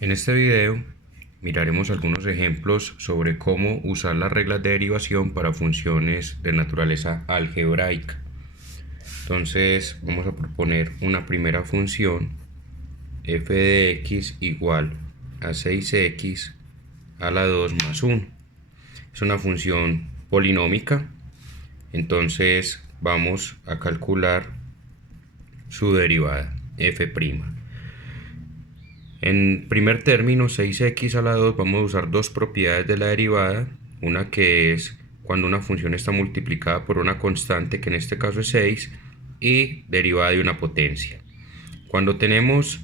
En este video miraremos algunos ejemplos sobre cómo usar las reglas de derivación para funciones de naturaleza algebraica. Entonces vamos a proponer una primera función f de x igual a 6x a la 2 más 1. Es una función polinómica, entonces vamos a calcular su derivada f'. En primer término, 6x a la 2, vamos a usar dos propiedades de la derivada. Una que es cuando una función está multiplicada por una constante, que en este caso es 6, y derivada de una potencia. Cuando tenemos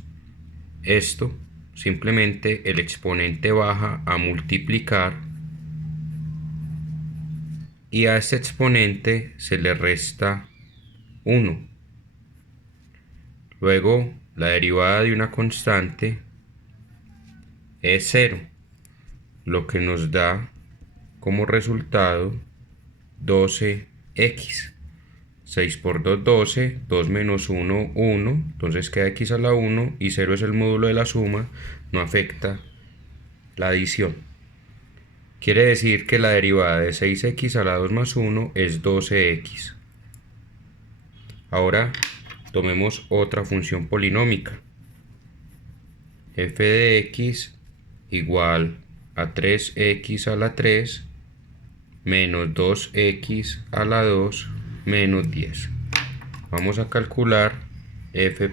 esto, simplemente el exponente baja a multiplicar y a este exponente se le resta 1. Luego, la derivada de una constante es 0, lo que nos da como resultado 12x. 6 por 2, 12, 2 menos 1, 1, entonces queda x a la 1 y 0 es el módulo de la suma, no afecta la adición. Quiere decir que la derivada de 6x a la 2 más 1 es 12x. Ahora tomemos otra función polinómica. F de x igual a 3x a la 3 menos 2x a la 2 menos 10. Vamos a calcular f'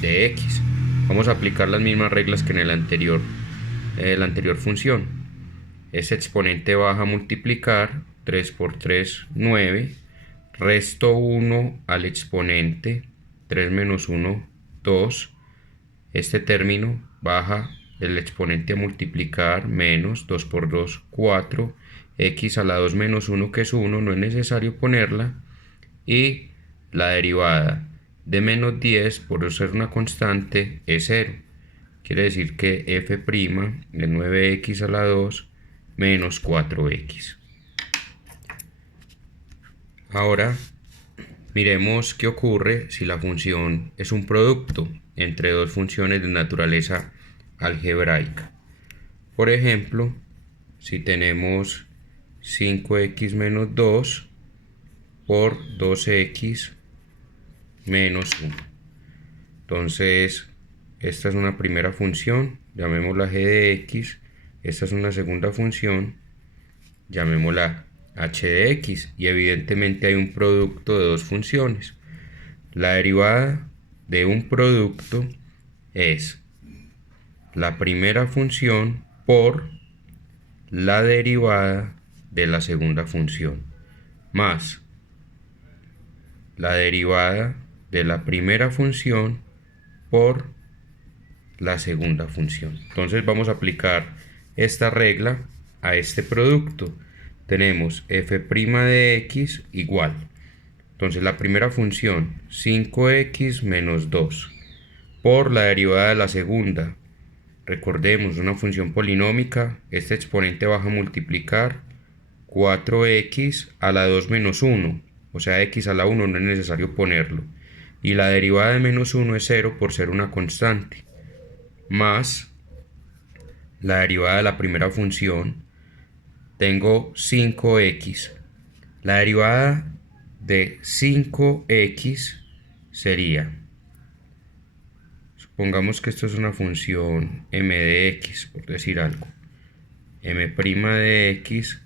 de x. Vamos a aplicar las mismas reglas que en la anterior función. Ese exponente baja a multiplicar, 3 por 3, 9. Resto 1 al exponente, 3 menos 1, 2. Este término baja el exponente a multiplicar, menos 2 por 2, 4. X a la 2 menos 1, que es 1, no es necesario ponerla. Y la derivada de menos 10, por ser una constante, es 0. Quiere decir que f' de 9x a la 2 menos 4x. Ahora miremos qué ocurre si la función es un producto entre dos funciones de naturaleza algebraica. Por ejemplo, si tenemos 5x menos 2 por 2x menos 1. Entonces, esta es una primera función, llamémosla g de x. Esta es una segunda función, llamémosla h de x. Y evidentemente hay un producto de dos funciones. La derivada de un producto es la primera función por la derivada de la segunda función, más la derivada de la primera función por la segunda función. Entonces vamos a aplicar esta regla a este producto. Tenemos f' de x igual. Entonces la primera función, 5x menos 2, por la derivada de la segunda. Recordemos, una función polinómica, este exponente baja a multiplicar, 4x a la 2 menos 1, o sea, x a la 1 no es necesario ponerlo. Y la derivada de menos 1 es 0 por ser una constante, más la derivada de la primera función, tengo 5x. La derivada de 5x sería, supongamos que esto es una función m de x, por decir algo. M' de x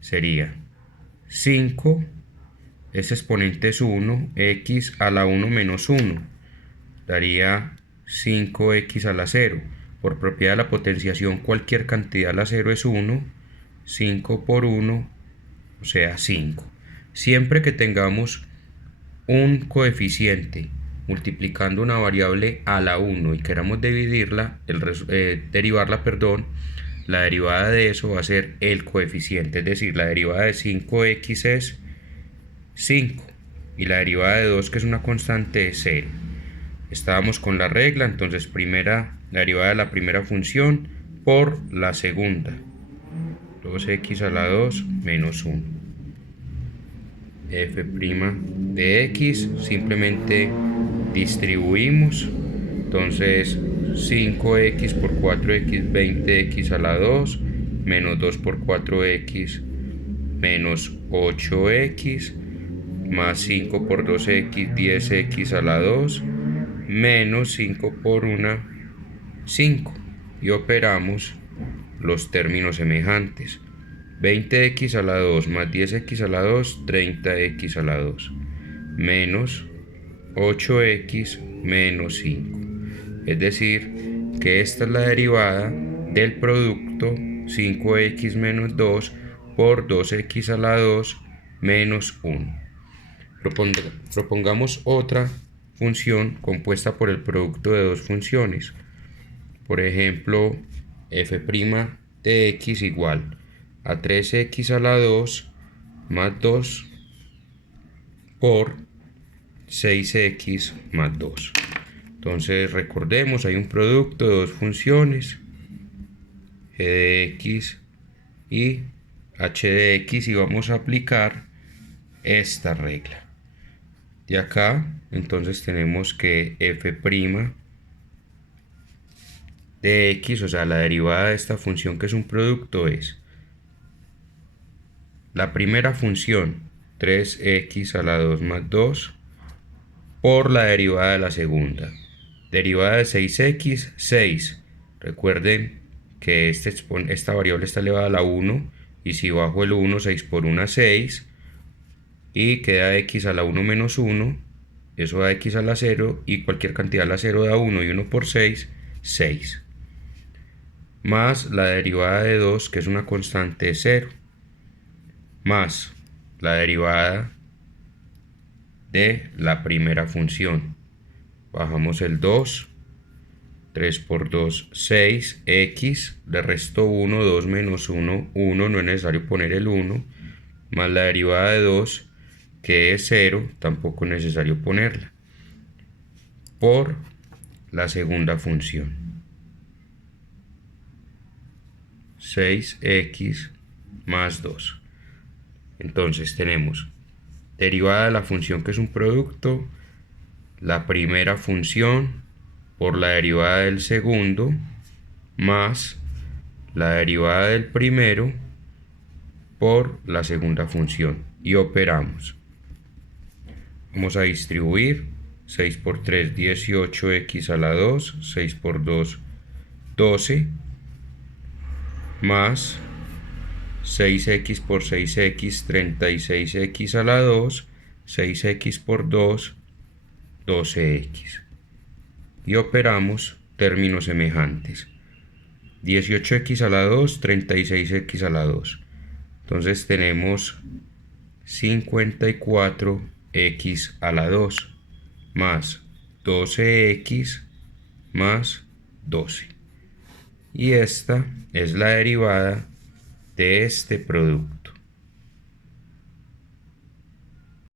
sería 5, este exponente es 1, x a la 1 menos 1, daría 5x a la 0. Por propiedad de la potenciación, cualquier cantidad a la 0 es 1, 5 por 1, o sea 5. Siempre que tengamos un coeficiente multiplicando una variable a la 1 y queramos derivarla, la derivada de eso va a ser el coeficiente, es decir, la derivada de 5x es 5 y la derivada de 2, que es una constante, es 0. Estábamos con la regla, entonces la derivada de la primera función por la segunda, 2x a la 2 menos 1. f' de x, simplemente distribuimos, entonces 5x por 4x 20x a la 2 menos 2 por 4x menos 8x más 5 por 2x 10x a la 2 menos 5 por 1 5 y operamos los términos semejantes. 20x a la 2 más 10x a la 2 30x a la 2 menos 8x menos 5, es decir que esta es la derivada del producto 5x menos 2 por 2x a la 2 menos 1. Propongamos otra función compuesta por el producto de dos funciones. Por ejemplo, f' de x igual a 3x a la 2 más 2 por 6x más 2. Entonces recordemos, hay un producto de dos funciones, g de x y h de x, y vamos a aplicar esta regla. De acá, entonces tenemos que f' de x, o sea, la derivada de esta función que es un producto, es la primera función, 3x a la 2 más 2, por la derivada de la segunda. Derivada de 6x, 6. Recuerden que esta variable está elevada a la 1, y si bajo el 1, 6 por 1, 6, y queda x a la 1 menos 1, eso da x a la 0, y cualquier cantidad a la 0 da 1, y 1 por 6, 6. Más la derivada de 2, que es una constante, 0, más la derivada de la primera función. Bajamos el 2, 3 por 2, 6, x, le resto 1, 2 menos 1, 1, no es necesario poner el 1, más la derivada de 2, que es 0, tampoco es necesario ponerla, por la segunda función, 6x más 2. Entonces tenemos derivada de la función que es un producto, la primera función por la derivada del segundo, más la derivada del primero por la segunda función, y operamos. Vamos a distribuir. 6 por 3, 18x a la 2, 6 por 2, 12, más 6x por 6x, 36x a la 2, 6x por 2, 12x. Y operamos términos semejantes. 18x a la 2, 36x a la 2. Entonces tenemos 54x a la 2 más 12x más 12. Y esta es la derivada de este producto.